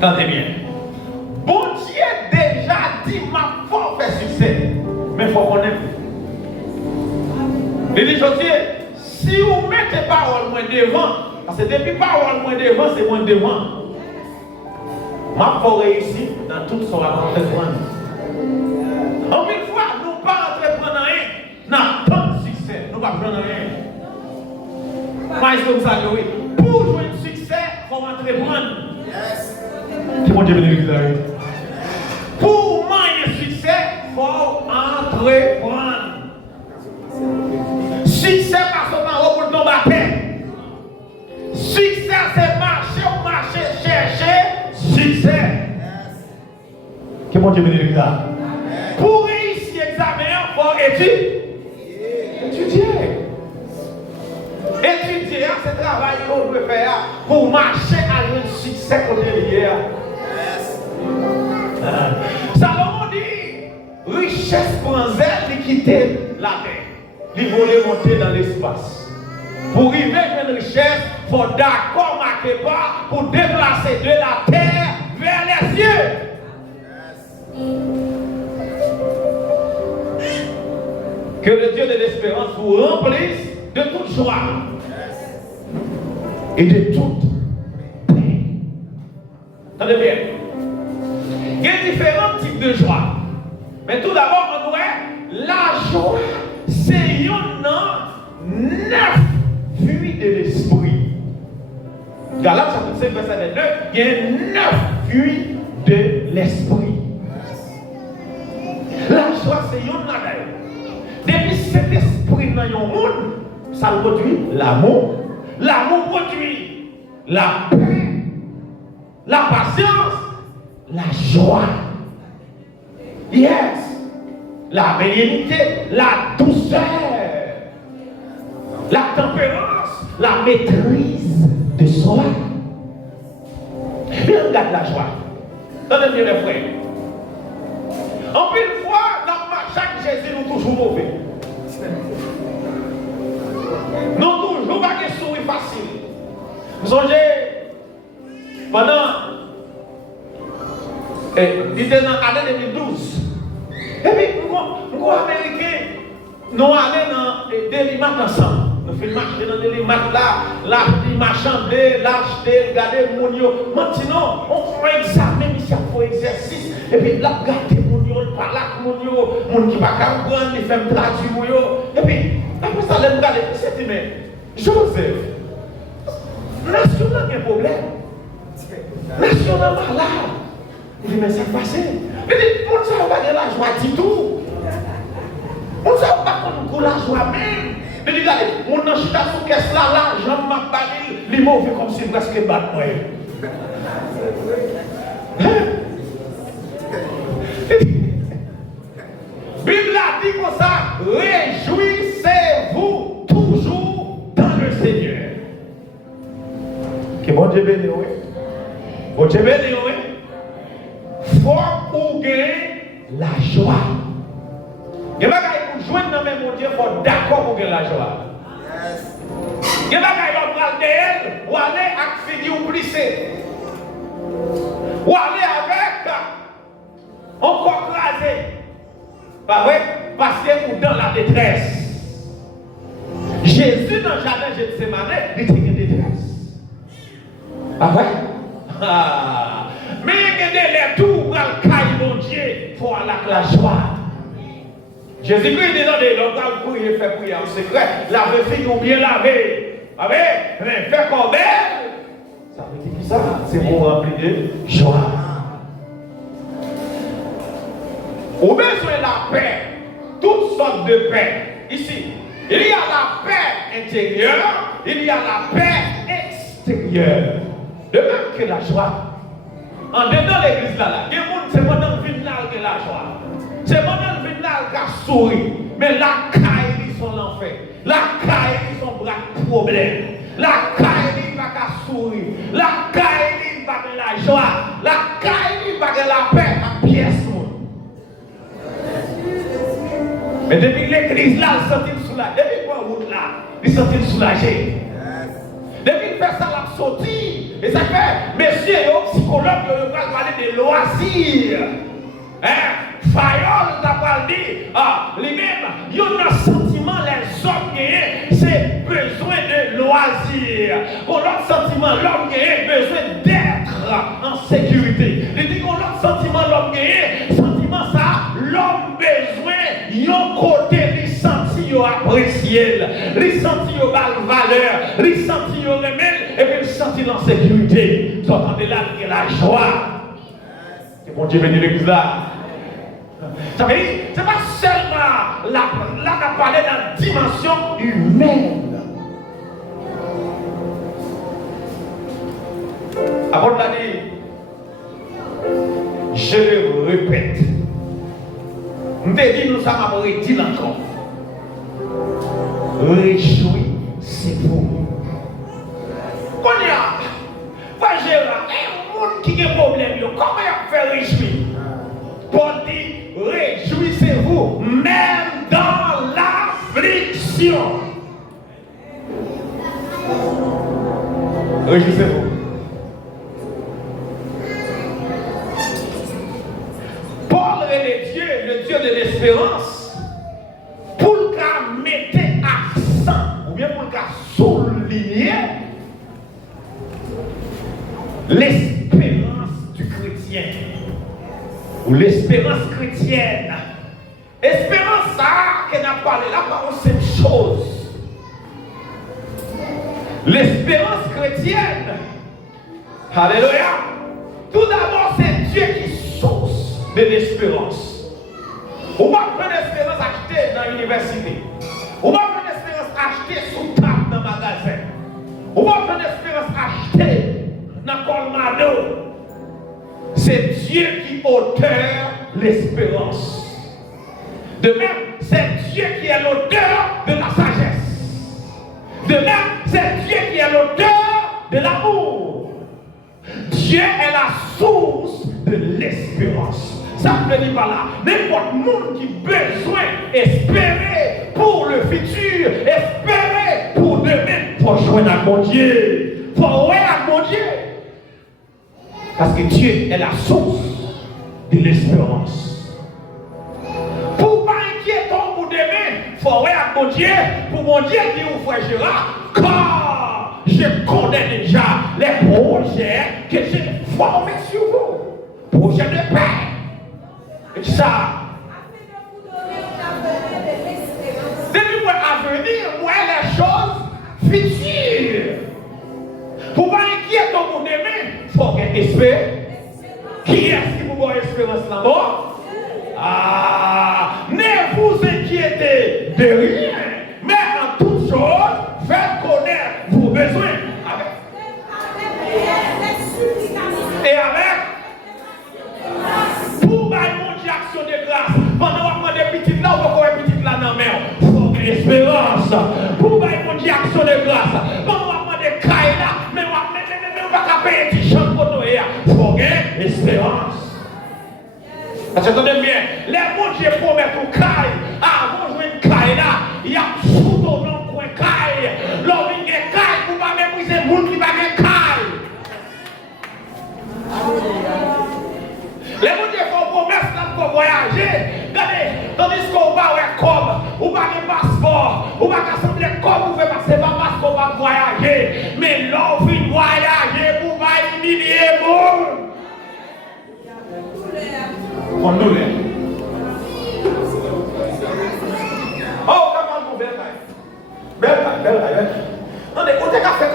Attendez bien. Bon Dieu déjà dit ma fort fait succès. Mais il faut qu'on aime. Il dit Josué, si vous mettez parole moins devant, parce que depuis parole moins devant, c'est moins devant. Ma faut réussir dans tout son entreprendre. En une fois, nous ne pas entreprendre rien, n'a pas de succès, nous ne pas prendre rien. Mais comme ça, oui. Pour jouer un succès, il faut entreprendre. C'est mon Dieu béni. Pour manger un succès, il faut entreprendre. Succès, parce qu'on a pour ton baptême. Succès, c'est marcher, chercher. Succès. Que mon Dieu bénisse là. Pour réussir l'examen, il faut étudier. Étudier, c'est le travail qu'on peut faire pour marcher à un succès qu'on est lié. Salomon dit richesse prend zèle de quitter la terre. Il voulait monter dans l'espace. Pour arriver à une richesse, il faut d'accord marquer pas pour déplacer de la terre vers les cieux. Que le Dieu de l'espérance vous remplisse de toute joie et de toute paix. Attendez bien. Il y a différents types de joie. Mais tout d'abord, on dirait la joie, c'est un 9 fruits de l'esprit. Galates chapitre 5, verset 2, il y a 9 fruits de l'esprit. La joie, c'est un nadaï. Depuis cet esprit dans le monde, ça produit l'amour. L'amour produit la paix, la patience, la joie. Yes. La bénignité, la douceur, la tempérance, la maîtrise de soi. Et regarde la joie. Attendez bien les frères. En une fois, dans chaque Jésus, nous toujours mauvais. Nous toujours pas de sourire facile. Vous songez, pendant, il était dans l'année 2012. Et puis, nous, Américains, nous allons dans des limates ensemble. Nous faisons marcher dans des limates là, ils marchent, l'acheter, regarder mon yo. Maintenant, on fait un examen, ici, on fait exercice. Et puis, là, regardez mon yo, le palak, mon yo, mon qui va comprendre, il fait me traduire. Et puis, après ça, les regarder, c'est mais Joseph, nation n'a pas de problème. Nation n'a pas là. Il dit, mais ça passe. Il dit, on ne sait pas de la joie du tout. On ne sait pas qu'on a la joie même. Il dit, regardez, mon achita sous caisse là, l'argent m'a barré, les mauvais comme si presque battre moi. Bible a dit comme ça, réjouissez-vous toujours dans le Seigneur. Que bon Dieu bénisse, oui. Bon Dieu bénisse, oui. Faut pour gagner la joie. Il y a des gens qui jouent dans mon Dieu, il faut d'accord pour gagner la joie. Il y a des gens qui vont prendre d'elle ou aller avec figure ou glisser. Ou aller avec un corps crasé. Bah ouais, parce que vous dans la détresse. Jésus dans le jardin de Gethsémani, il était en détresse. Ah ouais? Mais il y a des tours pour le caille mon Dieu, il faut aller avec la joie. Jésus-Christ dit dans les lois, vous pouvez faire prier en secret, laver fille ou bien laver. Ah ouais? Mais faire comme elle. Ça veut dire qui ça? C'est pour remplir de joie. Au besoin de la paix, toutes sortes de paix. Ici, il y a la paix intérieure, il y a la paix extérieure. De même que la joie. En dedans l'église là, c'est pendant le final que la joie. C'est pendant le final qu'elle sourit. Mais la caille, ils sont l'enfer. La caille, ils sont bras de problème. La caille, ils va qu'à sourire. La caille, ils va que la joie. La caille, ils va que la paix à pièce. Mais depuis l'église là, ils sont soulagés. Depuis quoi route là, ils sont soulagés. Depuis qu'il fait ça, la sortie, Et ça fait, messieurs, psychologues, ils vont parler de loisirs. Fayol t'a parlé, lui-même, il y a un sentiment, les hommes gagnent, c'est besoin de loisirs. Pour l'autre sentiment, l'homme gagne besoin d'être en sécurité. Il dit qu'on l'autre sentiment, l'homme gagne, sentiment ça, l'homme besoin, yon côté, il senti yon apprécié, il senti yon valeur, il senti yon remède, et puis il senti en sécurité. Vous entendez là, il y a la joie. C'est bon Dieu béni l'église là. Ça veut dire, ce n'est pas seulement là qu'on parle dans la dimension humaine. Avant de l'année, je le répète. Nous te dit, nous sommes redits encore. Réjouissez-vous. Qu'on y a, va Gérard, un monde qui a un problème, comment il fait réjouir? Paul dit, réjouissez-vous même dans l'affliction. Réjouissez-vous. Paul est le Dieu de l'espérance. Pour le cas mettre accent, ou bien pour le cas souligner l'espérance du chrétien. Ou l'espérance chrétienne. Espérance, ça, qu'on a parlé là, par c'est une chose. L'espérance chrétienne. Alléluia. Tout d'abord, c'est Dieu qui est source de l'espérance. On va prendre l'espérance achetée dans l'université. On va prendre l'espérance achetée sous table dans le magasin. On va prendre l'espérance achetée dans le colmado. C'est Dieu qui est auteur l'espérance. De même, c'est Dieu qui est l'auteur de la sagesse. De même, c'est Dieu qui est l'auteur de l'amour. Dieu est la source de l'espérance. Ça ne veut dire pas là. N'importe monde qui a besoin d'espérer pour le futur, espérer pour demain, il faut joindre à mon Dieu. Il faut jouer à mon Dieu. Parce que Dieu est la source de l'espérance. Pour ne pas inquiéter pour demain, il faut aller à mon Dieu. Pour mon Dieu dire au frère Gérard, car je connais déjà les projets que j'ai formés sur vous. Projets de paix. Et ça. Depuis moi à venir, moi les choses futures. Pour ne pas inquiéter pour demain, il faut qu'on espère. Qui est-ce qui vous voit espérance là-bas? Ne vous inquiétez de rien, mais en toute chose, faites connaître vos besoins. Et avec pour mon Dieu action de grâce, pendant qu'on a des petites là, on va des petites là dans la mer. Il faut que l'espérance. Pour mon Dieu action de grâce, pendant qu'on a des cailles là, mais on va pas payer des gens pour nous. Il faut que l'espérance. Attendez bien, les bons Dieu promettent pour caille, avant de jouer une caille là, il y a tout au nom pour une caille. L'homme qui est caille, pour ne pas mépriser le monde qui va être caille. Les bons Dieu font promesse là pour voyager. Regardez, tandis qu'on va comme, ou pas de passeport, ou pas d'assembler comme vous faites passer pas parce qu'on va voyager. Mais l'homme vient voyager pour pas humilier le monde. On nous l'aime. Oh, comment vous belle belle. On est côté qu'a fait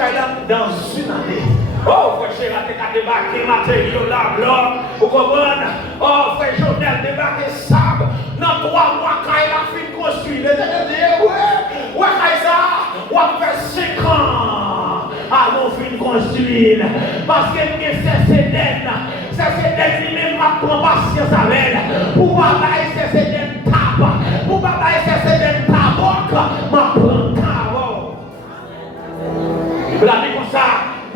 dans une année. Oh, frère Gérard, t'as débarqué matériaux là, blanc. Vous comprenez? Oh, frère Jonel, débarqué sable. Dans 3 mois, quand il a fini de construire, les gens ouais, ça, on va faire 5 ans avant de finir de construire. Parce que c'est CCD lui-même m'a prend patience avec elle. Pour pas bailler CCD tabac. Pour pas bailler CCD tabac, m'a prend tabac. Il a dit comme ça,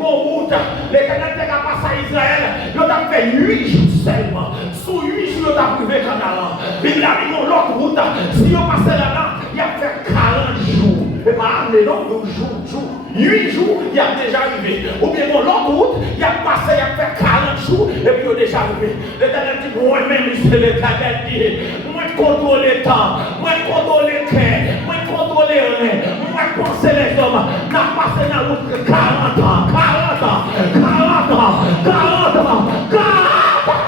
bon route, l'Éternel t'a passé à Israël, il a fait 8 jours seulement. Sous 8 jours, il a privé Canaan. Il a dit l'autre route, si on passe là-dedans, il a fait 40 jours. Et pas amener non, donc jour. 8 jours, il a déjà arrivé. Ou bien bon, l'autre route, il a passé, il a fait 40 jours, et puis il a déjà arrivé. L'Éternel dit, moi-même, c'est l'Éternel dit, moi je contrôle le temps, moi je contrôle le cœur, moi je contrôle rien, moi je pense les hommes. N'a passé dans la route 40 ans, 40 ans, 40 ans, 40 ans, 40 ans.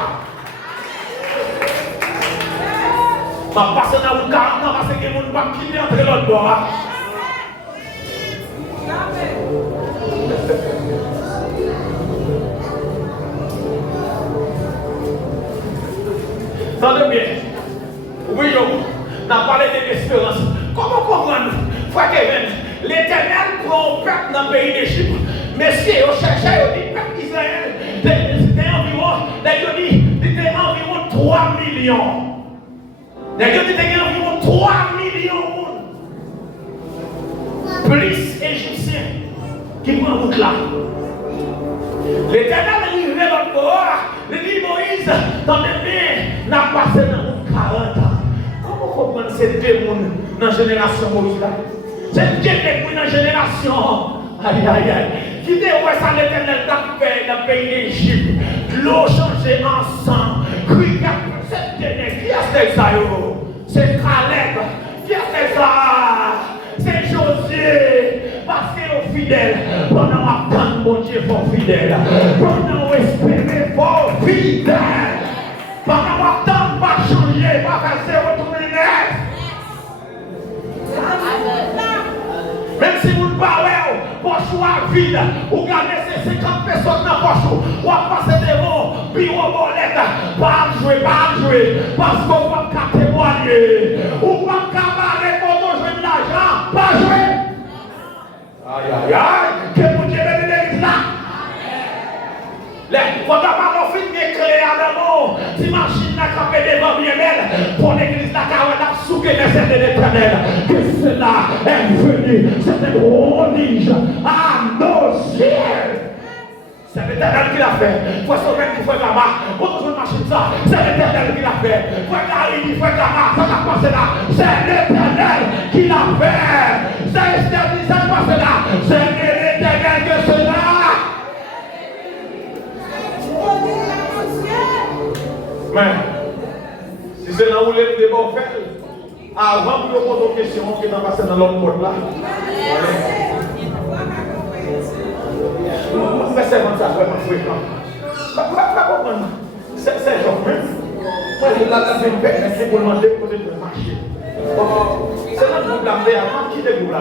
Ma passé dans la route 40 ans parce que les gens ne pas qui entre l'autre bord. Entendez bien. Oui, on a parlé de l'espérance. Comment comprendre, frère Kevin, l'Éternel prend un peuple dans le pays d'Égypte. Messieurs, on cherchait, on dit, peuple Israël, c'était environ 3 millions. D'ailleurs, il y a environ 3 millions plus égyptiens qui prennent route là. L'Éternel a livré l'autre bord. Il dit Moïse, t'en es bien, n'a passé dans route 40 ans. Comment comprendre ces deux mondes dans la génération Moïse là? C'est Dieu qui dans la génération. Aïe aïe aïe. Qui dit ouais ça l'Éternel t'a fait dans le pays d'Égypte. L'eau changée en sang. C'est qui est ça? C'est Caleb. Qui est ça? C'est Josué. Parce que aux fidèles, pendant ma temps, mon Dieu, faut fidèle. Pendant espérer, faut fidèle. Pendant ma temps, pas changer, pas faire retourner net. Même si vous ne parlez pas, choix vide, vous gardez ces 50 personnes dans votre poche, vous passez devant, bureau bolette, pas jouer, parce qu'on ne va pas témoigner, ou pas cabaret pour nous jouer de l'argent, pas jouer. Aïe aïe aïe, que mon Dieu bénisse l'église là. Quand on va faire une clé à l'amour, si machine n'a campé devant bien belle, pour l'église là, car on a souqué les ailes de l'Éternel, que cela est venu, c'est un prodige à nos yeux. C'est l'Éternel qui l'a fait. Il faut sauver qui fait la marque. Pour trouver une machine ça, c'est l'Éternel qui l'a fait. Il faut qu'il qui fait la marque, ça va passer là. C'est l'Éternel qui l'a fait. C'est Esther qui s'est passé là. C'est l'Éternel que cela. Mais, si c'est là où les débats fait, avant de poser aux questions qui sont passées dans l'autre monde là, vous faites ça vraiment fréquent. C'est genre même. Moi, je l'ai fait pour demander pour le marché. C'est notre groupe là, avant qui est le groupe là.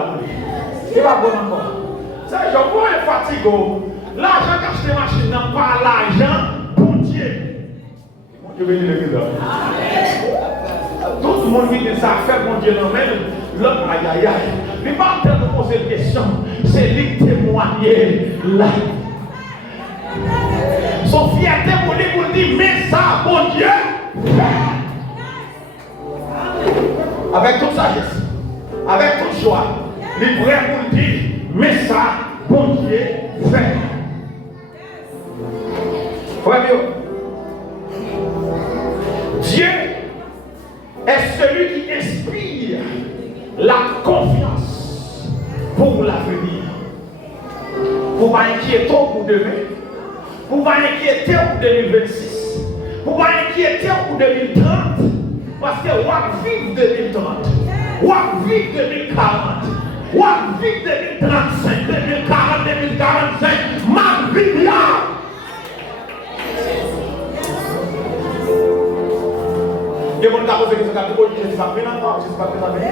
Il va bon encore. C'est genre, pour les fatigués, l'argent qu'acheter machine n'a pas l'argent pour Dieu. Je vais dire l'église. Tout le monde qui dit ça, fait mon Dieu non même, l'homme aïe aïe aïe. Mais pas tellement poser une question, c'est lui qui témoigner là. Son fierté pour lui pour dire, mais ça, mon Dieu, avec toute sagesse, avec toute joie, il est prêt pour dire, mais ça, mon Dieu, fait. Frère Bio. Dieu est celui qui inspire la confiance pour l'avenir. Pour pas inquiéter pour demain, pour pas inquiéter pour 2026, pour pas inquiéter pour 2030, parce que on va vivre 2030, on va vivre 2040, on va vivre 2035, 2040, 2045, ma vie là. Il y a des gens qui ont posé des questions, je ne sais pas je ne sais pas présenter.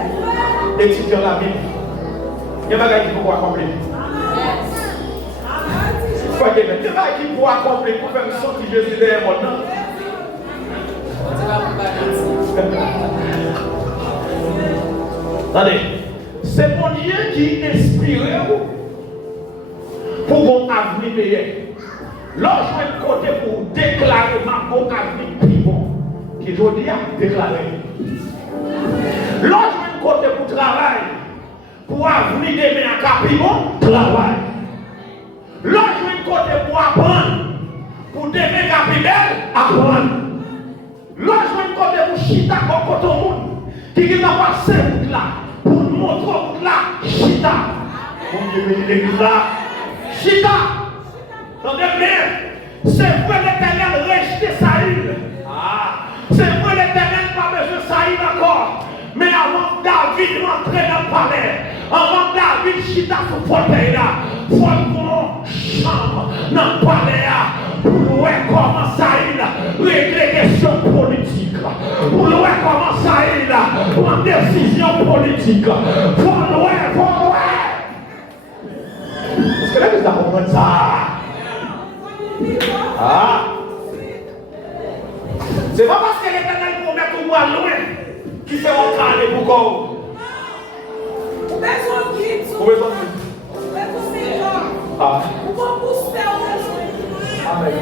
Étudiant la Bible. Il y a des gens qui peuvent accomplir. Il y a des gens qui peuvent accomplir pour faire une sortie de Jésus derrière moi. Attendez, c'est mon Dieu qui inspire pour mon avenir meilleur. Lorsque je vais côté pour déclarer ma bon avenir plus bon. Qui je dis à déclarer. Lorsque je vais côté pour travailler, pour avenir demain à Capimon, travail. Lorsque je vais côté pour apprendre, pour demain Capibel, apprendre. Lorsque je vais côté pour chita comme tout le monde, qui n'a pas cette route là, pour montrer route là, chita. Bon Dieu bénit l'église là. Chita. Attendez bien. C'est vrai l'Éternel rejeter Saül. C'est vrai l'Éternel pas besoin de Saül encore. Mais avant David rentrer dans le palais, avant David chita sur le fauteuil là, il faut qu'on chambre dans le palais là, pour voir comment Saül régler les questions politiques, pour voir comment Saül prend des décisions politiques. Faut voir. Est-ce que là vous avez compris ça? C'est pas parce que l'Éternel promet tout moi loin qui fait entrer pour quoi? Vous besoin de guide. Vous besoin de guide. Vous pouvez booster au besoin. Amen.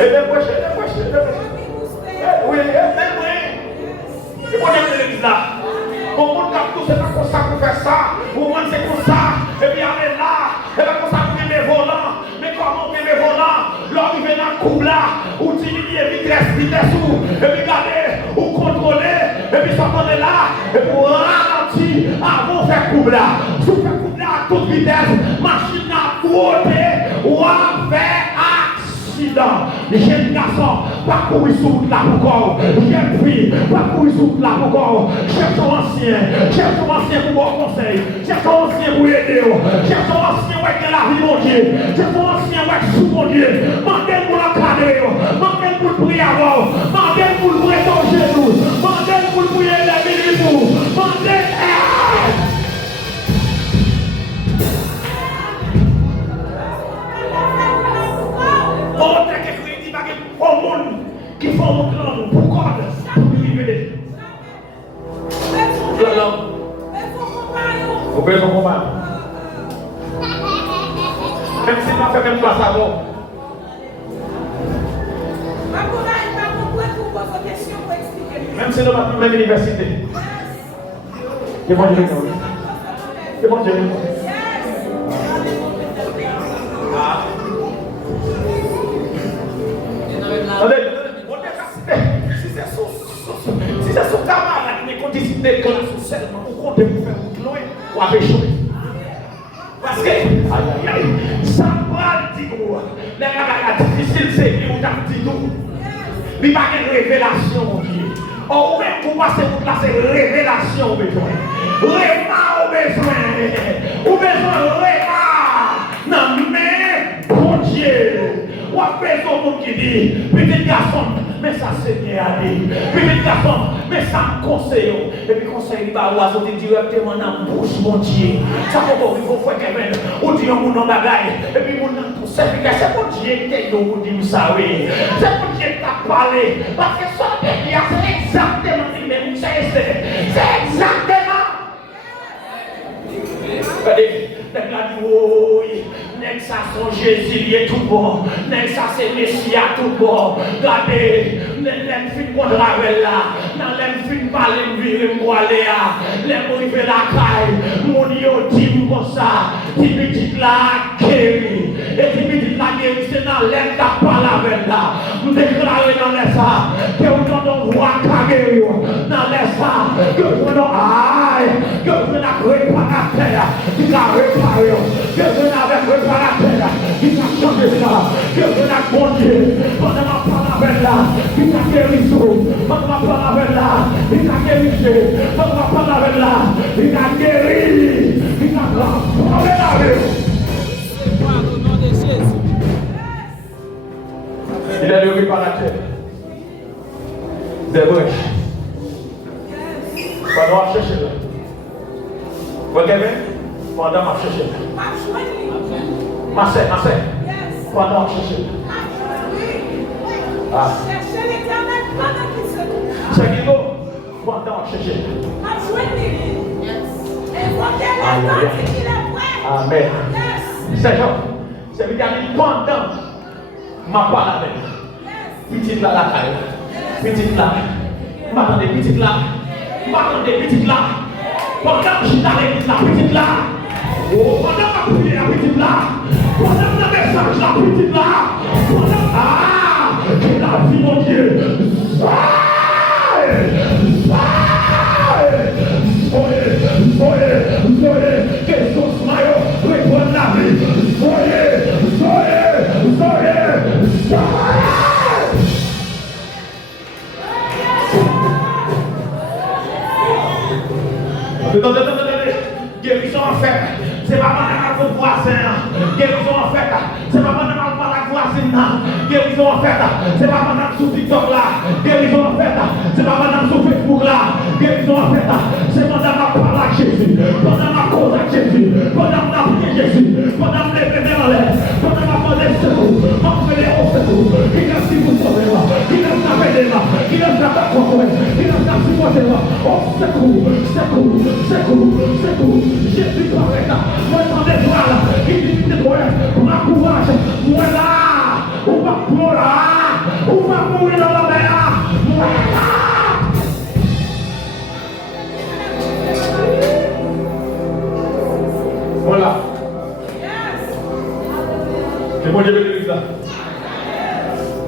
Et bien, oui, et pour aller l'église là. Pour mon cap, tout c'est pas comme ça pour faire ça. Pour moi, c'est comme ça. Et puis, aller là. Et bien, comme ça, pour mes volants. Mais comment mes volants? Lors il vient dans le couple là, ou diminuer vitesse ou, et puis garder, ou contrôler, et puis s'entendre là, et pour ralentir avant de faire couple là. Si vous faites couple là à toute vitesse, machine à côté, ou à faire accident. Les jeunes garçons, pas courir sur route là pour corps. Jeune fille, pas courir sur route là pour corps. Cherche ton ancien pour bon conseil. Cherche ton ancien pour aider. Cherche ton ancien pour être la vie mon Dieu. Cherche ton ancien pour être sous mon Dieu. Mandez pour l'encadrer. Mandez pour prier avant. Mandez pour lever ton genou. Mandez pour prier les minimums. Mandez. Au monde qui font mon clan, pourquoi pour arriver? Vous pouvez comprendre. Même si on fait même pas ça, bon. Même si on n'a pas la même université. C'est bon Dieu. C'est bon Dieu. Si c'est son camarade qui est décidé que la seulement pour compter pour faire loin, ou à échouer. Parce que, ça va dire, les gars, difficile, c'est lui ou t'as dit tout. Il n'y a pas de révélation, mon Dieu. Ou même pour passer pour là, c'est révélation au besoin. Réma au besoin. Au besoin, réma. Non, mais, bon Dieu. Ou à besoin, mon qui dit, petit garçon. Mais ça c'est bien à dire. Petit garçon, mais ça me conseille. Et puis conseil, il va oiseau directement dans la bouche, mon Dieu. Ça va il faut faire quelqu'un. Ou dire mon nom bagaille. Et puis mon nom pour servir. C'est mon Dieu qui est là pour dire ça, oui. C'est mon Dieu qui t'a parlé. Parce que ça, c'est exactement le même. C'est exactement. Regardez, oui. Nèg ça son Jésus, il est tout bon. Nèg ça c'est Messia tout bon. Regardez, l'aime fin contre la là. Dans l'aime fin parler virer m'boiler là. L'aime arriver la caille. Mon yo dit comme ça. Ti petit là guéri. Et ti petit là guéri c'est dans l'aime t'a parler avec là. Nous déclarer dans les ça que vous n'en voit qu'à guérir. Dans les ça que vous n'en aïe. Que vous n'en réparateur. Il a réparé. Que vous n'avez réparateur. Il a changé ça. Que vous n'avez bon Dieu. Pendant ma parole avec là. Il a guéri tout. Pendant ma parole avec là. Il a guéri. Pendant ma parole avec là. Il a guéri. Il a transformé la vie. Au nom de Jésus. Il est le réparateur. Des brèches. Pendant ma chercher là. Vous regardez? Pendant ma chercher là. Ma sœur. Pendant ma chercher là. Cherchez l'Éternel pendant qu'il se trouve. C'est qui go? Pendant ma chercher là. Et vous qu'il est prêt. Amen. C'est Jean. C'est lui qui a dit pendant ma parole avec. Petite là, la caille. Petite là. M'attendez, petite là. Petite là. Pendant que je suis dans l'église là, petite là. Pendant que je prie la petite là. Pendant le message la petite là. Pendant la vie mon Dieu. Soyez, Jesus, voisin. Guérison en fait. C'est pas pendant qu'on parle à la voisine. Guérison en fait. C'est pas pendant sur TikTok là. Guérison en fait. C'est pas pendant sur Facebook là. Guérison en fait. C'est pendant qu'on parle à Jésus. Pendant qu'on cause à Jésus. Pendant qu'on a prié Jésus. Pendant qu'on est venu en l'air. Pendant qu'on a demandé secours. On fait les hauts secours. Qui laisse si vous sauvez là. Qui laisse la paix là. Qui laisse la paix contre vous. Qui laisse la supporter là. Oh secours. Secours. Secours. Secours. Jésus paraît là. Moi j'en ai droit là. Il dit que pour ma courage. Moi là. On va pleurer. On va mourir dans la mer. Moi là. Voilà. C'est moi qui vais l'église là.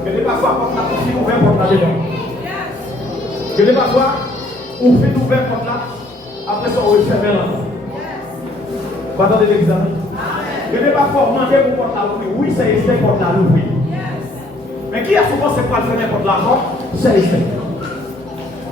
Mais n'est pas quoi porte là, on fait ouvert porte là dedans. Mais n'est pas quoi, on fait ouvert porte là, après ça on va fermer là. Vous attendez l'église là. Mais n'est pas quoi demander pour porte là ouvrir. Oui, c'est Esther porte là ouvrir. Mais qui a souvent c'est pas fermer porte là encore? C'est Esther.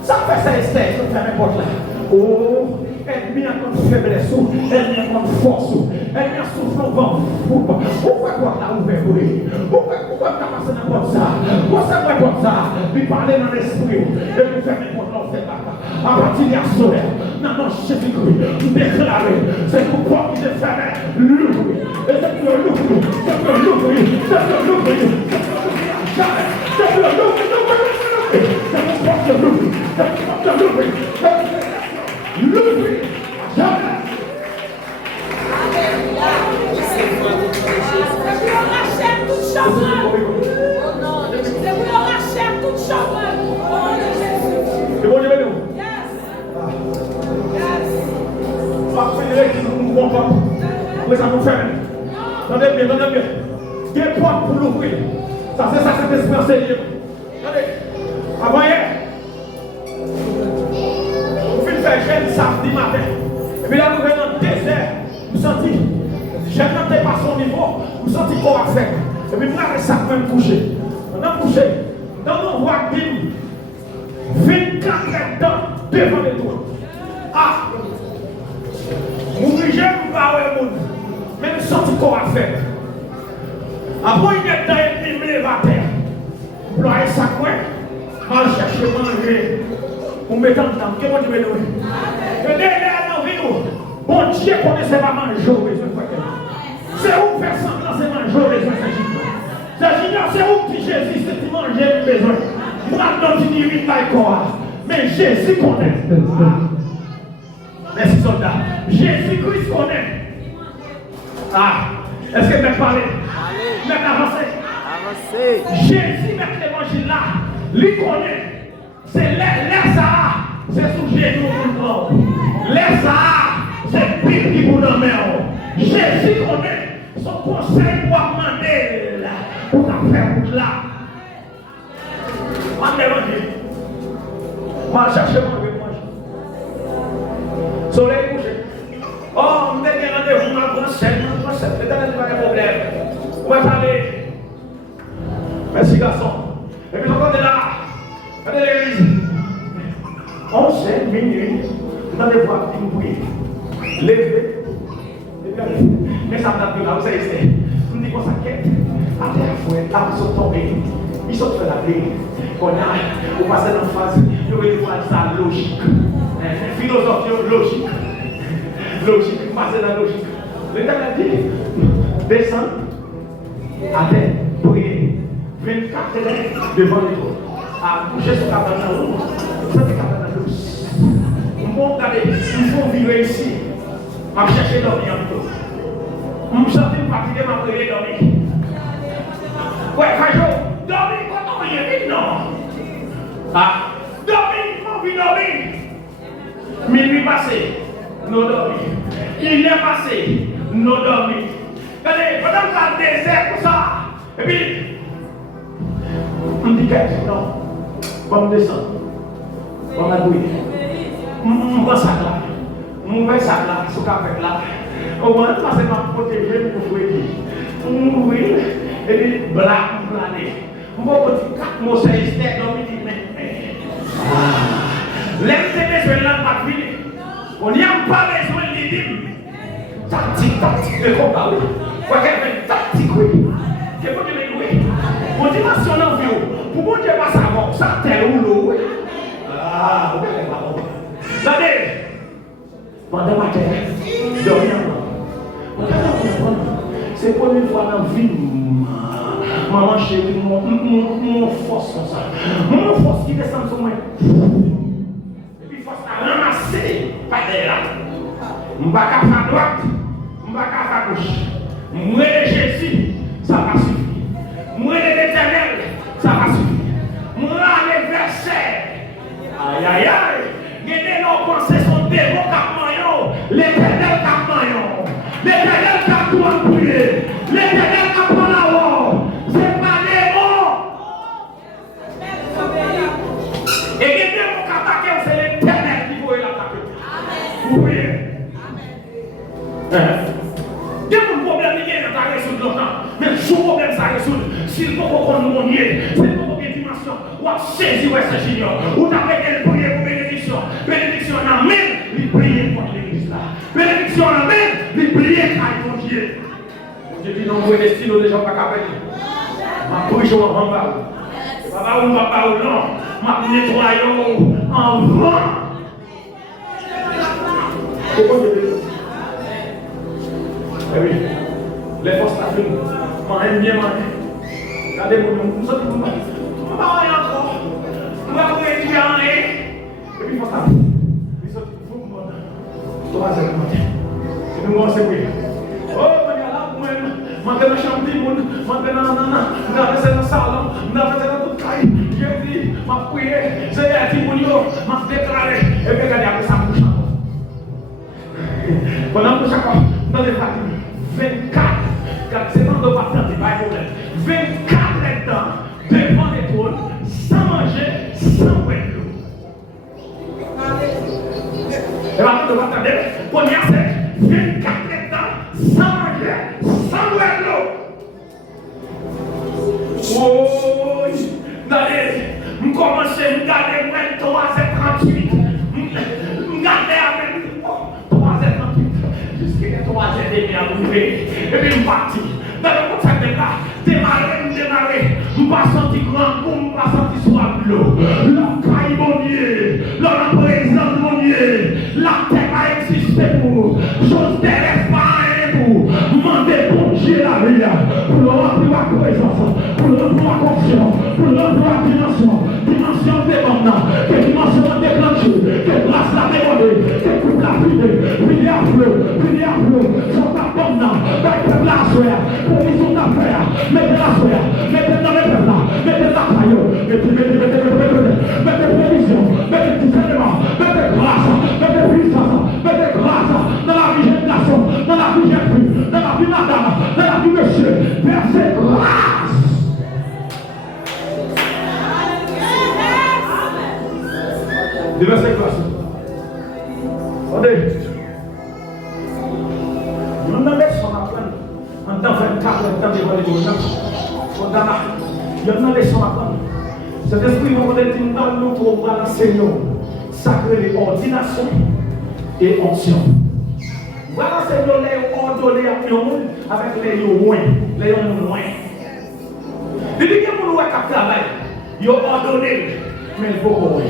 Ça fait c'est Esther qui ferme porte là. Oh, elle vient comme faiblesse, elle vient comme force, elle vient souffrir comme fou. Pourquoi toi t'as ouvert pour lui? Pourquoi t'as passé n'importe ça? Pourquoi ça va comme ça? Puis parler dans l'esprit, et vous faire n'importe quoi, c'est pas. À partir de la solaire, non, Jésus-Christ, déclaré, c'est pourquoi il est fermé, l'ouvrir. Et c'est pour l'ouvrir, c'est pour l'ouvrir, c'est pour l'ouvrir, c'est pour l'ouvrir, c'est pour l'ouvrir, c'est pour l'ouvrir, c'est pour l'ouvrir. L'ouvrir, jamais. Alléluia. C'est pour racheter toute chambre. Oh non, c'est pour racheter toute chambre. Oh nom de Jésus. C'est bon, Dieu, nous. Yes. Yes. On va finir qui nous comprend. Après ça nous fait. Attendez bien, attendez bien. Il y a une porte pour l'ouvrir. Ça, c'est ça, c'est l'esprit enseigné. Attendez. Avant hier. Jeune samedi matin. Et puis là, nous venons dans le désert. Vous sentez, je n'entends pas son niveau. Vous sentez qu'on va faire. Et puis, vous avez ça pour me coucher. On a couché. Dans nos voies d'hymne, 24 temps devant les toits. Ah! Vous brigez, vous parlez au monde. Mais vous sentez qu'on va faire. Après, il y a des temps, il me à terre. Vous ployez ça, quoi? Mal chercher manger. Vous mettez en temps, que vous devez nous. Que derrière nos vies, bon Dieu connaissait pas manger au besoin de c'est où faire semblant, c'est manger au besoin de c'est où qui Jésus, c'est qui manger au besoin. Moi, non, tu dis 8 corps. Mais Jésus connaît. Merci, soldat. Jésus-Christ connaît. Ah, est-ce que vous parlez? Même avancez. Jésus, met l'évangile là, lui connaît. C'est l'air ça, c'est sous genou pour nous. L'air ça, c'est pire qui vous donne. Jésus connaît son conseil pour demander pour faire pour là. On manger. On va chercher manger. Soleil couché. Oh, on a des rendez-vous dans le conseil. C'est un problème. On va parler. Merci garçon. Et puis on est là. Allez l'église. 11 minuit, dans les voies qui nous prient. Levez. Mais ça m'a dit là, vous savez, c'est. Nous disons ça quête. Après la fouette, là, ils sont tombés. Ils sont fait la vie. Qu'on a, vous passez dans la phase, vous voyez voir ça logique. Philosophie logique. Logique, vous passez dans la logique. L'Éternel dit, descend, à terre, priez. 24 heures devant les trônes. À coucher sur la cabane, ça c'est cabane douce. Bon, regardez, il faut vivre ici. Je vais chercher dormir en tout. Je me sens fatigué, je vais dormir. Ouais, Kajo, dormir, quand on vient, non. Ah, dormir, on vit dormir. Minuit passé, nous dormir. Il est passé, nous dormir. Regardez, pendant que le désert, tout ça, et puis, on dit que non. On descend. On va bouiller. On va ça là. On va ça là. Ce qu'on fait là. On va passer par protéger pour fouiller. On va et puis blaguer. On va dire 4 mots, c'est Esther. Donc il dit mais. L'aime besoin là pas fini. On n'y a pas besoin de dire. Tactique. C'est comme ça, oui. Quoi qu'elle fait une tactique, oui. C'est pour que les louer. On dit, ma soeur, non, pour qu'on ne dise pas ça, bon, ça, t'es où, l'eau, oui. Ah, vous n'avez pas bon. Attendez. Pendant ma terre, dormir. C'est la première fois dans la vie, maman chérie, mon force comme ça. Mon force qui descend sur moi. Et puis force à ramasser, pas derrière. Je ne vais pas à droite, je ne vais pas à gauche. Moi de Jésus, ça va suffire. Moi de l'Éternel, ça va suffire. Moi les versets. Aïe aïe aïe. Gardez nos pensées sont dévots comme maillon. L'Éternel comme maillon. L'Éternel qui doit prier. L'Éternel qui prend la voix. C'est pas des mots. Et gardez mon attaquer, c'est l'Éternel qui va l'attaquer. Vous voyez? Il y a un problème qui est dans résoudre longtemps. Mais ce problème, ça résout. S'il faut qu'on nous monnier, c'est pour une dimension. Ou à saisir ce junior. Ou d'après qu'elle prier pour bénédiction. Bénédiction en même, il prie pour l'église là. Bénédiction en même, il prie pour mon Dieu. Mon Dieu dit non, vous êtes destinés, les gens pas capables. Ma prière en bas. Papa ou papa ou non. Ma nettoyons en vent. Pourquoi je dis? Eh oui, les forces d'Afrique, m'en bien manger. Regardez-moi, nous sommes tous mal. On va aller encore. On va courir du en l'air. Et puis, force d'Afrique. Ils sont tous morts. Toi, c'est le matin. C'est nous, on s'est pris. Oh, on est là, moi-même. Je vais dans la chambre du monde. Je vais dans le salon. Je vais dans toute caille. Je dis, je prié. C'est un petit boulot. Je déclaré. Et puis, regardez, après ça, je couche encore. Pendant que je couche encore, dans les fatigues. 24, c'est pas de partir, c'est pas un problème. 24 temps devant les trônes, sans manger, sans boire de l'eau. Et maintenant, de partir, première c'est 24 temps, sans manger, sans boire de l'eau. Oh, regardez, je commence à regarder 3h38. Je regarde avec 3h38. Jusqu'à 3h30 à l'ouvrir. Et puis je parti. Dans le contact de là, démarrer. Je ne vais pas sentir grand coup, je ne vais pas sentir soif l'eau. La caille, mon Dieu. La présence, mon Dieu. La terre a existé pour. Chose terrestre, pas rien pour. Mandez pour Dieu la vie. Pour le remplir ma présence. Pour le remplir ma confiance. Pour le remplir ma dimension. Dimension de maintenant. Quelle dimension de déclencher. Quelle grâce la dévoilée. Quelle coupe la prière. Priez à fleu. Sont à bon nom. Mettez la soeur. Prévision d'affaires. Mettez la soeur. Mettez dans les peuples là. Mettez la caillou. Mettez prévision. Mettez discernement. Mettez grâce. Mettez puissance. Mettez grâce. Dans la vie jeune garçon. Dans la vie jeune fille. Dans la vie madame. Dans la vie monsieur. Versez grâce. Déversez grâce. Attendez. Nous n'avons pas apprendre en temps 24 temps devant les gens. Il y a une leçon à apprendre. Cet esprit va vous dire dans nous pour balancer sacré les ordinations et options. Balancer les ordonnées avec les loin. Les loin. Il dit que vous avez capté travail. Ils ont ordonné, mais il faut qu'on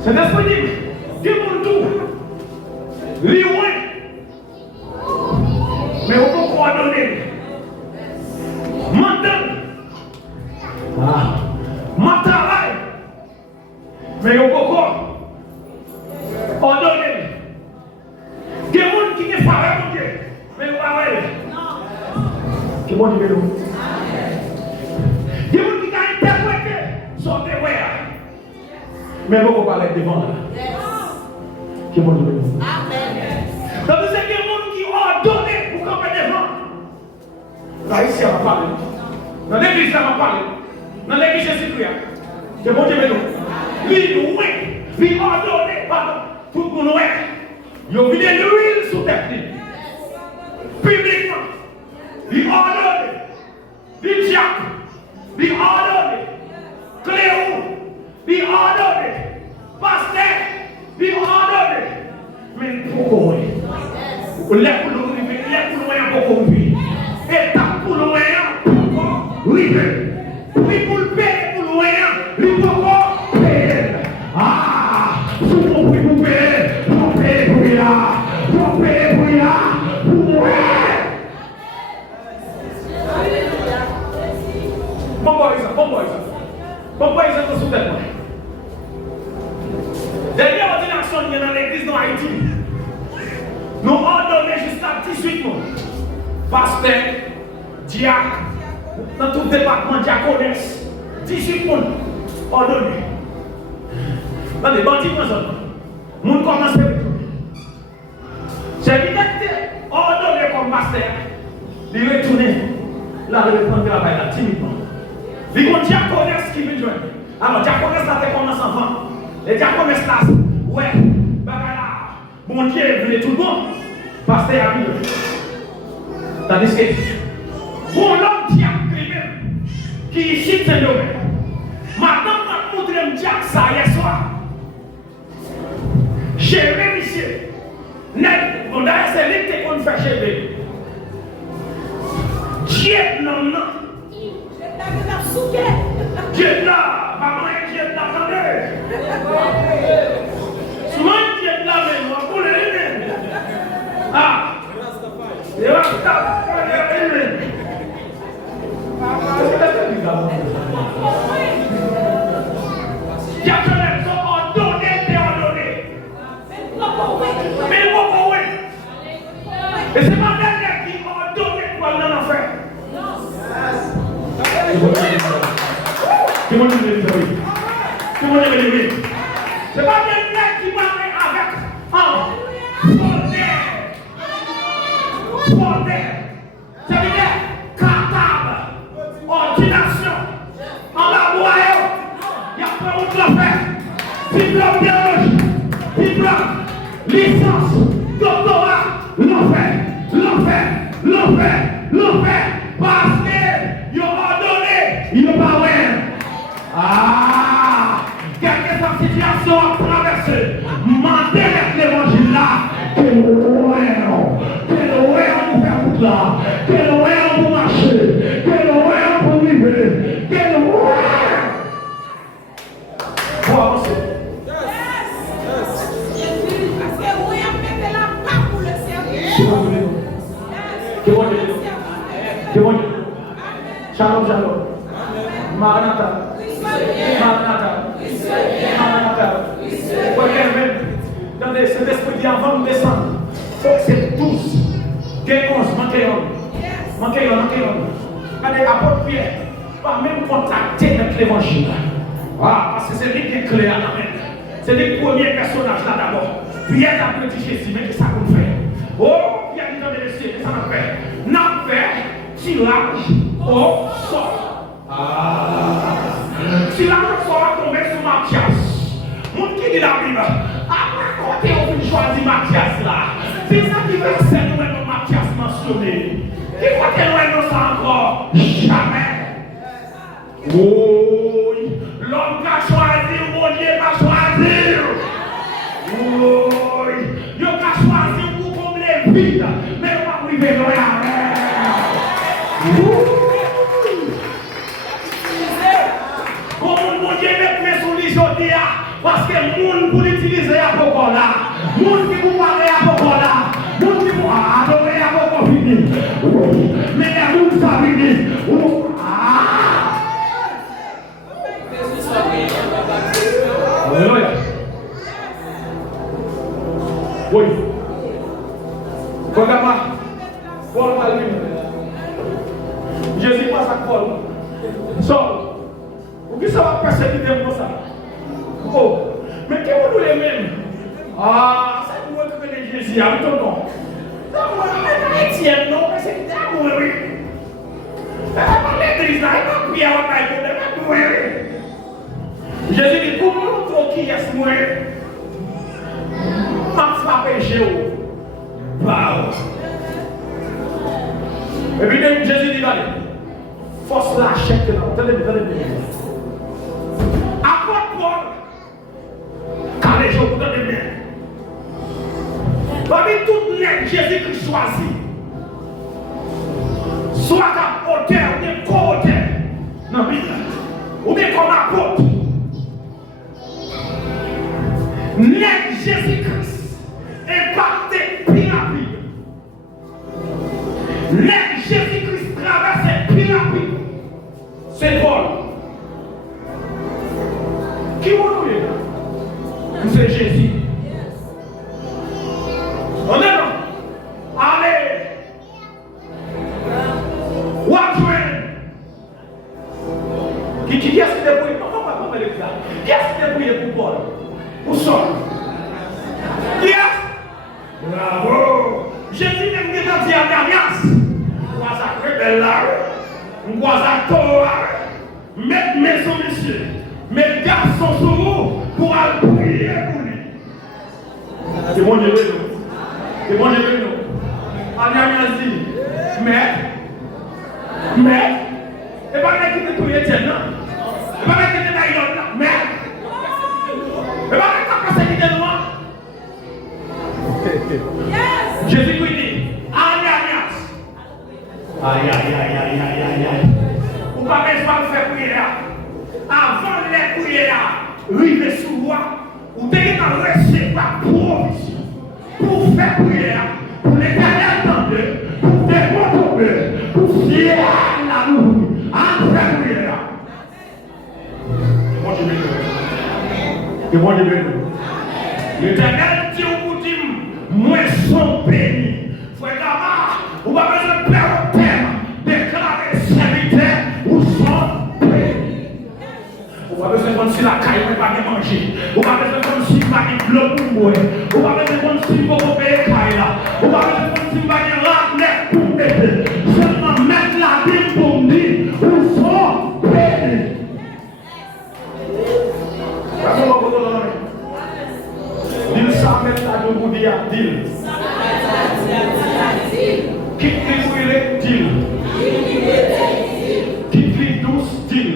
cet esprit dit que vous tout. Loin. Mais on peut coordonner. Maintenant. Ma travail. Mais on peut coordonner. Il y a des gens qui ne font pas mon Dieu. Mais on va aller. Qui vont dire nous. Il y a des gens qui ont interprété son dévoile. Mais on peut parler devant là. Qui vont dire nous. Donc, c'est des gens qui ont donné pour camper devant. Là, ici, on va parler. Dans l'église, on va parler. Dans l'église Jésus-Christ. C'est bon Dieu, nous. Lui, a donné, pardon, pour que nous il a mis de l'huile sous tête. Publiquement. Il a donné. Il Jacques. Il a donné. Cléo. Il a donné. Pasteur. Il a donné. Mais pourquoi? Les pour loin beaucoup oui. Étape pour loin oui. Oui pour le payer pour loin, lui pour payer. Ah, vous comprenez pour payer, pour payer pour ya, pour payer pour ya, pour Bon exemple sous tête. Dernière ordination dans l'église dans Haïti. Nous ordonnons jusqu'à 18 mois. Pasteur, diacre, dans tout le département diaconesse, 18 mois ordonnés. Dans les bandits, nous commençons à retourner. C'est évident que ordonné comme pasteur, il retourne là, il reprend le travail là, timidement. Il y a un diaconesse qui vient joindre. Alors, diaconesse là, tu commences avant. Les diaconesses là, ouais, bon Dieu est tout le monde. Pasteur a mis. Tandis que, bon l'homme qui a privé, qui ici c'est le même. Madame m'a montré un diacre ça hier soir. J'ai réussi. Net, bon d'ailleurs c'est lui qui qu'on fait chez lui. Dieu non. Dieu là, maman et Dieu là, attendez. Souvent Dieu là, mais moi pour les ah. Et là, ça, diaconesse sont ordonnés, déordonnés. Mais pourquoi oui? Et c'est pas dernier qui ordonne pour aller en enfer. Tout le monde est levé. Tout le monde est levé. C'est pas quelqu'un qui parle avec un fondé. Ça veut dire capable, ordination, en la voyant. Il y a pas autre affaire. Diplôme biologie, diplôme, licence, doctorat, l'enfer. Parce que ils ont ordonné, ils n'ont pas ouais. Ah, quelques situations à traverser. Mandez l'évangile là. Quel ouais on fait route là. Quel ouais on peut marcher. Quel ouais on peut vivre. Quel ouais. Faut avancer. Parce que oui, on met la part pour le service. Shalom. Maranatha. Attendez, cet esprit dit avant de descendre. Faut que c'est 12. Quel 11, manquez on. Allez, apôtre Pierre, pas même contacter avec l'évangile. Ah, parce que c'est lui qui est clair là même. C'est le premier personnage là d'abord. Pierre a dit Jésus, mais qu'est-ce que ça qu'on fait? Oh, Pierre dit dans les messieurs, qu'est-ce que ça va faire? N'a fait tirage au sort. Tirage au sort a tombé sur Matthias. Mon qui dit la Bible. Après, côté on peut choisir Matthias là. C'est ça qui veut c'est nous et Matthias mentionné. Qui faut que nous ça encore? Jamais. Oui. L'homme qui a choisi, mon Dieu va choisir. Oui. Il a choisi pour combler vide. Mais on va priver de rien. Comment mon Dieu met son lit aujourd'hui? Parce que le monde pour l'utiliser à beaucoup là. Le monde qui vous parle à beaucoup là. Le monde qui vous adorer à beaucoup fini. Mais il y a tout ça fini. Alléluia. Oui. Regarde-moi. Paul va lui. Jésus passe à Paul. Sors. Vous qui ça va persécuter comme ça? Oh, mais qui vous les mêmes? Ah, ça vous récupérer Jésus, avec ton nom. Ça vous Étienne, non, mais c'est ça, oui. L'église là, il va prier à votre taille, oui. Jésus dit, pour montrer qui est moi, Max va pécher. Wow. Et puis Jésus dit, allez, force la chair que là, attendez. Apôtre Paul, car les gens vous donnent bien. Parmi toutes les Jésus-Christ choisi. Soit comme auteur, ou bien co-auteur. Non, ou bien comme apôtre. N'est Jésus-Christ impacté pire à pire. N'est Jésus-Christ traversé pire à pire. C'est Paul. Qui vous est? C'est Jésus. On est là. Allez. Qui est-ce qui débrouille? Non, pas le cas. Qui est-ce qui débrouille pour Paul? Pour Saul? Qui est-ce? Bravo! Jésus même qui a dit à Danias, on va sacrer belle là, on va sacrer, mettre maison monsieur, mettre garçon sur vous pour aller prier pour lui. C'est bon Dieu, c'est bon Dieu, Danias dit, mais, et pas les qui te touillent tiens, non? Et pas les qui te taillent là, mais, et pas les qui te taillent là, Jésus lui dit, Ananias. Aïe. Vous ne pouvez pas faire prière. Avant les prières, river sous moi, vous devez recevoir provision pour faire prière, pour l'éternel tendre, pour démontrer, pour fier la nous, en faire prière. Et moi je vais l'éternel dit au bout de moi, sont bénis. Frère Gama, vous n'avez pas besoin de perdre au terme, déclarer serviteur, ou sont bénis. Vous n'avez pas besoin de si la caille ne pas manger. Vous n'avez pas besoin de si pas de l'eau pour boire. Vous n'avez pas besoin de si vous pouvez payer caille là. Vous n'avez pas besoin de si vous avez la pour mettre. Seulement mettre la Bible pour me dire, ou sont bénis. Dis ça maintenant de vous dire, dis. Quitte les brûlés, dis. Quitte les douces, dis.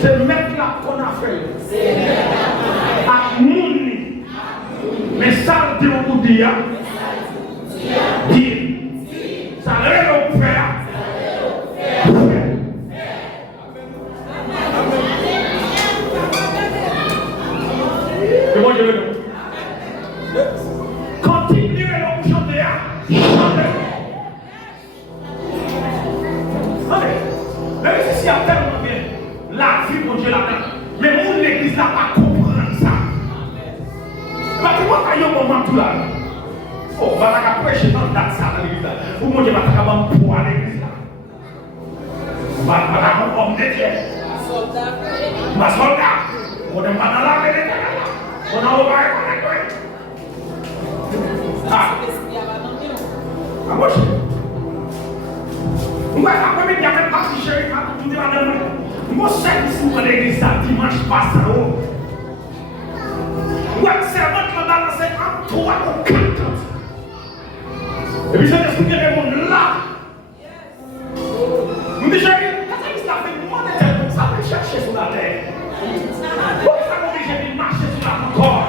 C'est mettre là qu'on a fait. À mouni. Mais ça, de vous dire, dis. Ça l'air au faire. Et moi je veux dire. Continuez à vous chanter. Même si c'est tellement bien, la vie, mon Dieu, là-dedans. Mais mon église n'a pas compris ça. Parce que moi, quand il y a un moment tout là, oh, on va prêcher dans la salle dans l'église là. Ou mon Dieu, va faire pour l'église là. On va faire un homme de Dieu. Ma soldat. On n'est pas dans la vérité. On a ouvert avec toi. Ah, moi, je. Moi, après, il y a même pas si chéri, tout est là-dedans. Moi, c'est ici dans l'église, dimanche passé. Moi, c'est un autre dans la scène, en 3 ou 4 ans. Et puis, c'est l'esprit qui répond là. Vous dites, chéri, quand ça fait moins de temps, ça peut chercher sur la terre. Pourquoi ça m'oblige de marcher sur la corps?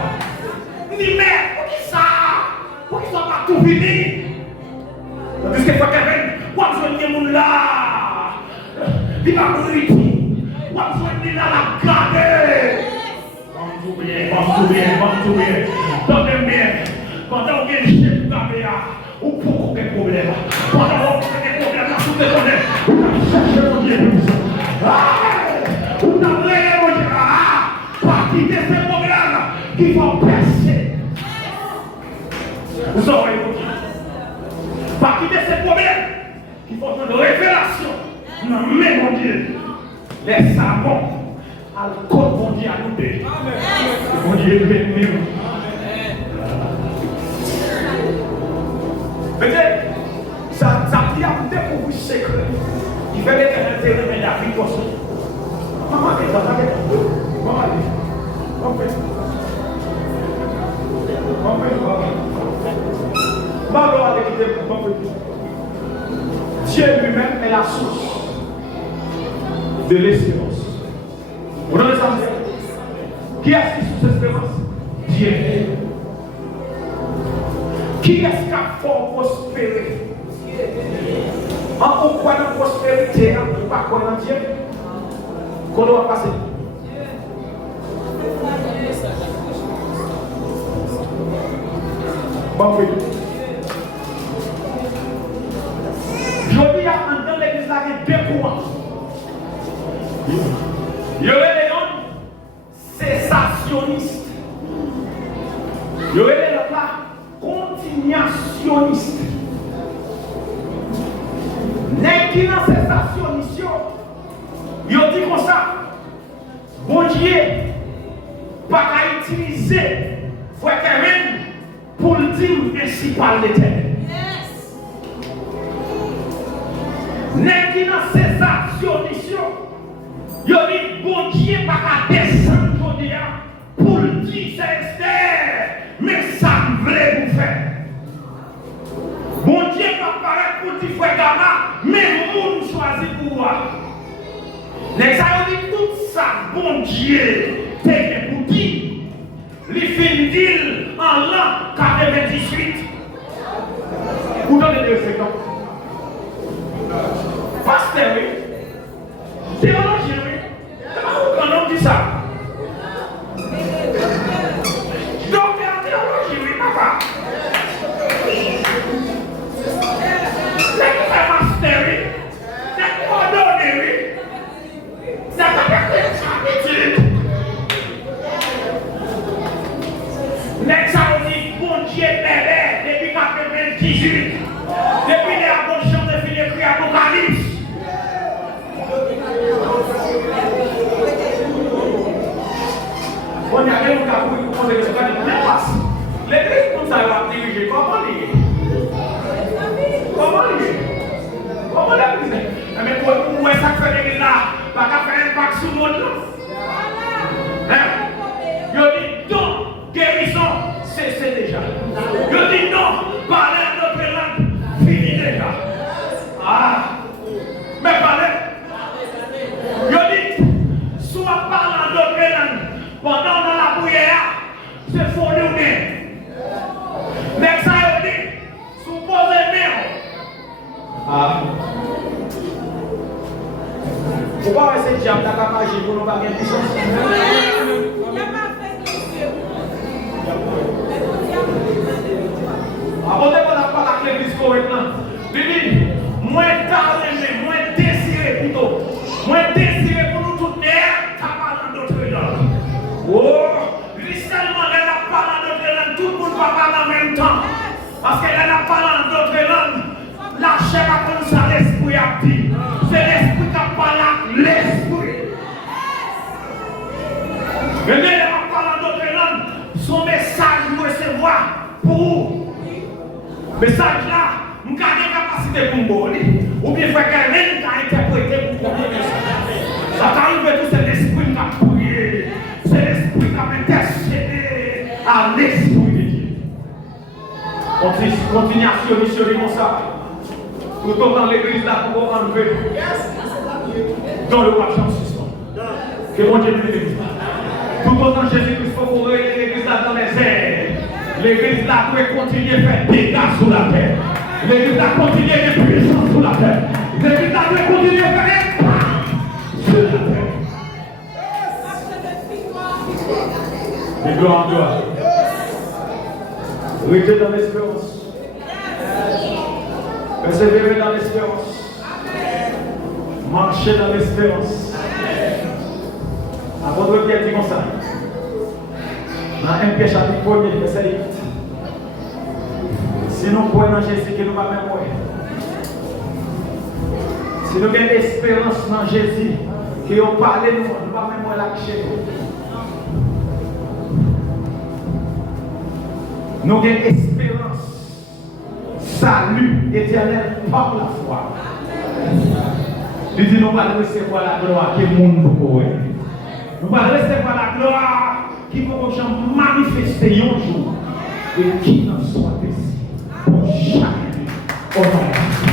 Il dit, mais, pour qui ça? Pour qu'ils ne soient pas tout finis? Parce que fois Kevin, on a besoin de gens là. Il va mourir. On a besoin de là la garder. Vamos bien. Donnez bien. Pendant qu'on vient chez vous, ou pour aucun problème. Pendant qu'on a des problèmes, là, tout est honnête. On a cherché mon Dieu. On a réglé mon Dieu. Pas quitter ces problèmes qui vont percer. Vous aurez compris. Pas quitter ces problèmes qui font une révélation. Non, mais mon Dieu, les savons, alcool, mon Dieu, à nous deux. Mon Dieu, béni. Peut-être, ça prie à vous découvrir ce secret qui fait l'éternel te remettre la vie pour ça. Maman, Dieu lui-même est la source de l'espérance. Vous avez ça? Qui est-ce qui source d'espérance? Dieu. Qui est-ce qui a fort prospérer? En pourquoi la prospérité, on pas quoi dans Dieu? Qu'on doit passer. Bon, oui. Je dis à dans l'église là, il y a deux courants. Il y aurait des gens cessationnistes. Il y aurait des gens là continuationnistes. Les qui dans cessationniste, ils ont dit comme ça. Bon Dieu, pas qu'à utiliser frère Kevin pour le dire ainsi par l'Éternel. Les qui dans cessationniste, ils ont dit bon Dieu, pas qu'à descendre pour le dire c'est Esther, mais ça me voulait vous faire. Bon Dieu va paraître pour dire frère Gama, mais le monde choisit pour moi. Les gens dit tout ça, bon Dieu, t'es pour dire. Les films d'île en l'an 98. Vous donnez des séquences. Pasteur, oui. Théologie, oui. Quand on dit ça. Docteur en théologie, oui, papa. C'est un master, oui. C'est ordonné, oui. C'est pas habitude. Mais ça on dit, bon Dieu, bébé, depuis 98. Depuis les abonchants de finir écrit Apocalypse. On y a un cas pour qu'on les passe. L'église, comme ça, va diriger. Comment lier? Comment lier? Comment l'église? Mais pour ça que fait l'église là, pas qu'à faire un impact sur le monde là. Il dit non, guérison, c'est déjà. Il dit non, parler notre langue, fini déjà. Ah, mais parler. Il dit, soit parlant d'autres langues, pendant dans la bouillère, c'est faux de bien. Mais ça, il dit, supposez bien. Ah. Pourquoi ce diable n'a pas agi pour nous pas bien puissance? Avant de parler avec l'église correctement, il dit, moins tard, moins désiré plutôt, moins désiré pour nous toutes les parler d'autres langues. Oh, lui seulement elle a parlé d'autres langues, tout le monde va parler en même temps. Parce qu'elle a parlé d'autres langues, la chair a comme ça, l'esprit a dit. C'est l'esprit qui a parlé avec l'esprit. Et bien, elle a parlé d'autres langues, son message nous recevoir pour vous. Message là, nous avons des capacités pour nous. Ou bien, il faut qu'elle a interprété pour comprendre ça. Ça t'arrive tout, c'est l'esprit qui a prié. C'est l'esprit qui a intercédé à l'esprit de Dieu. Continuation comme ça. Tout dans l'église là pour enlever dans le roi Jean 6. Que mon Dieu nous l'église là. Tout autant Jésus-Christ faut ouvrir l'église là dans les airs. L'église là doit continuer à faire des dégâts sur la terre. L'église là continue à faire puissance sur la terre. L'église là doit continuer à faire des pas sur la terre. De gloire en gloire. Restez dans l'espérance. Persévérer dans l'espérance. Marcher dans l'espérance. Apôtre Pierre dit comme ça. Dans 1 Pierre chapitre 1er, verset 8. Si nous croyons dans Jésus, que nous ne pas même mourir. Si nous avons l'espérance dans Jésus, que nous parlons, nous ne pas même mourir là chez nous. Nous avons espérance, salut éternel par la foi. Il dit nous ne allons pas recevoir la gloire qui est le monde pour nous. Nous allons recevoir la gloire qui va manifester un jour et qui n'en soit ici pour chaque homme.